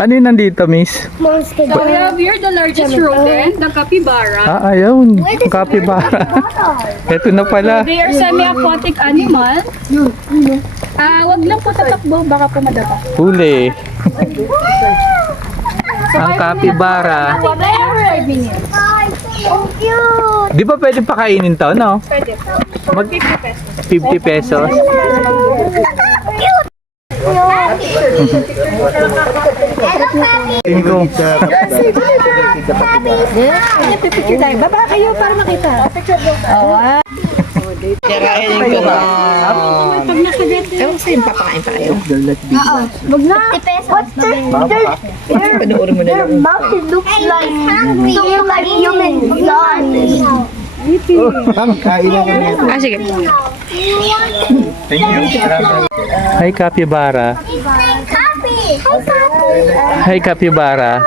Ano yung nandito, miss? So we have here the largest rodent, the capybara. Ayun. Ang capybara. Ito na pala. They are semi-aquatic animal. Wag lang po tatakbo, baka po madapa. Huli. Ang capybara. Di ba pwede pakainin to, no? Pwede po. Mag 50 pesos. 50 pesos. Tingin ko. Picture tayo. Baba kayo para makita. Kirainin ko na. Pag nakagat Ewan ko sa'yo, papakain pa kayo. wag na. 50 pesos. Panoorin mo na lang. Looks like human blood. Sige. Thank you. Hi, capybara. Copy. Hi, capybara.